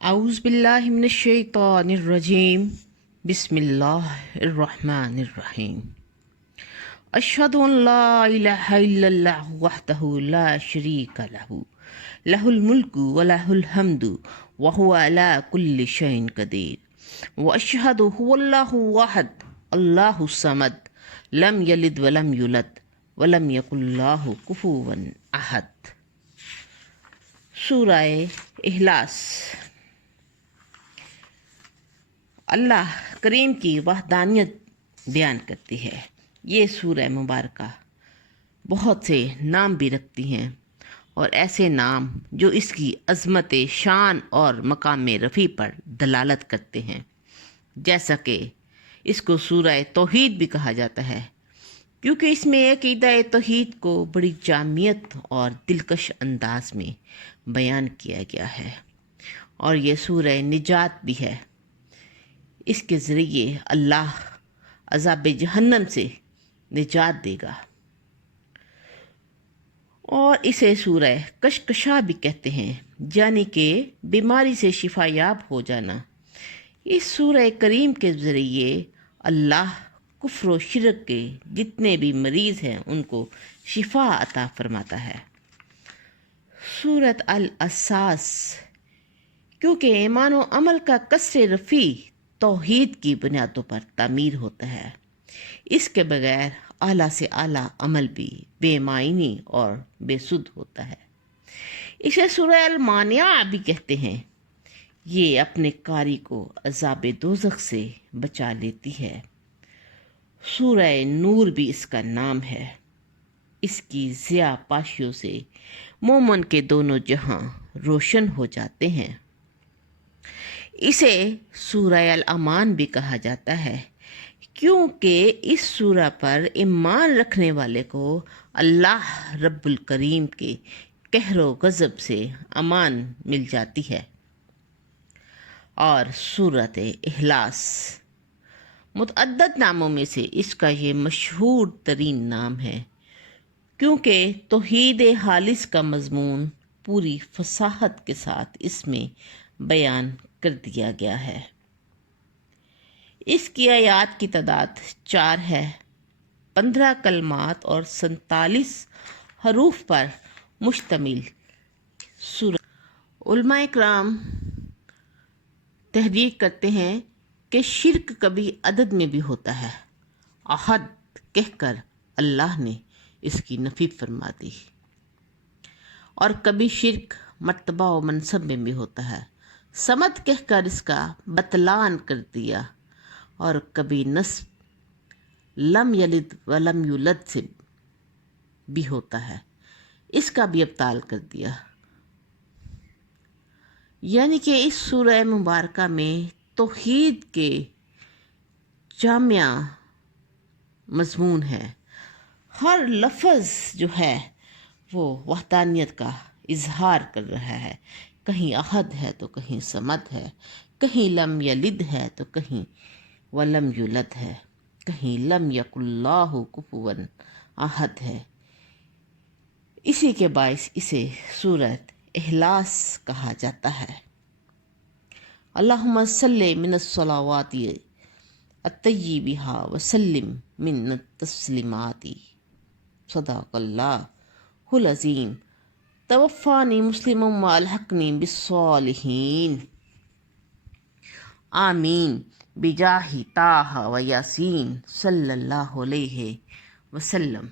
اعوذ باللہ من الشیطان الرجیم بسم اللہ الرحمن الرحیم اشہد ان لا الہ الا اللہ وحدہ لا شریک لہ لہ الملک ولہ الحمد وہو علی کل شیء قدیر واشہد هو اللہ واحد اللہ الصمد لم یلد ولم یولد ولم یکن لہ کفوا احد۔ سورہ اخلاص۔ اللہ کریم کی وحدانیت بیان کرتی ہے۔ یہ سورہ مبارکہ بہت سے نام بھی رکھتی ہیں، اور ایسے نام جو اس کی عظمت شان اور مقام رفیع پر دلالت کرتے ہیں، جیسا کہ اس کو سورہ توحید بھی کہا جاتا ہے، کیونکہ اس میں عقیدہ توحید کو بڑی جامعیت اور دلکش انداز میں بیان کیا گیا ہے، اور یہ سورہ نجات بھی ہے۔ اس کے ذریعے اللہ عذاب جہنم سے نجات دے گا، اور اسے سورہ کشکشا بھی کہتے ہیں، یعنی کہ بیماری سے شفا یاب ہو جانا۔ اس سورہ کریم کے ذریعے اللہ کفر و شرک کے جتنے بھی مریض ہیں ان کو شفا عطا فرماتا ہے۔ سورۃ الاساس، کیونکہ ایمان و عمل کا قصر رفیع توحید کی بنیادوں پر تعمیر ہوتا ہے، اس کے بغیر اعلیٰ سے اعلیٰ عمل بھی بے معنی اور بے سود ہوتا ہے۔ اسے سورہ المانعہ بھی کہتے ہیں۔ یہ اپنے قاری کو عذاب دوزخ سے بچا لیتی ہے۔ سورہ نور بھی اس کا نام ہے۔ اس کی ضیاء پاشیوں سے مومن کے دونوں جہاں روشن ہو جاتے ہیں۔ اسے سورہ الامان بھی کہا جاتا ہے، کیونکہ اس سورہ پر ایمان رکھنے والے کو اللہ رب الکریم کے قہر و غضب سے امان مل جاتی ہے۔ اور سورۃ اخلاص متعدد ناموں میں سے اس کا یہ مشہور ترین نام ہے، کیونکہ توحید خالص کا مضمون پوری فصاحت کے ساتھ اس میں بیان کر دیا گیا ہے۔ اس کی آیات کی تعداد 4 ہے، 15 کلمات اور 47 حروف پر مشتمل سورہ۔ علماء کرام تحقیق کرتے ہیں کہ شرک کبھی عدد میں بھی ہوتا ہے، احد کہہ کر اللہ نے اس کی نفی فرما دی، اور کبھی شرک مرتبہ و منصب میں بھی ہوتا ہے، صمد کہہ کر اس کا بطلان کر دیا، اور کبھی نصب لم یلد ولم یولد سے بھی ہوتا ہے، اس کا بھی ابطال کر دیا۔ یعنی کہ اس سورہ مبارکہ میں توحید کے جامع مضمون ہے۔ ہر لفظ جو ہے وہ وحدانیت کا اظہار کر رہا ہے، کہیں احد ہے تو کہیں صمد ہے، کہیں لم یلد ہے تو کہیں ولم یولد ہے، کہیں لم یکن اللہ کفوا احد ہے۔ اسی کے باعث اسے سورۃ اخلاص کہا جاتا ہے۔ اللہم صلی من الصلوات الطیبہ وسلم من التسلیمات۔ صدق اللہ العظیم۔ توفانی مسلم والحقنی بالصالحین۔ آمین بجاہ طٰہٰ و یاسین صلی اللہ علیہ وسلم۔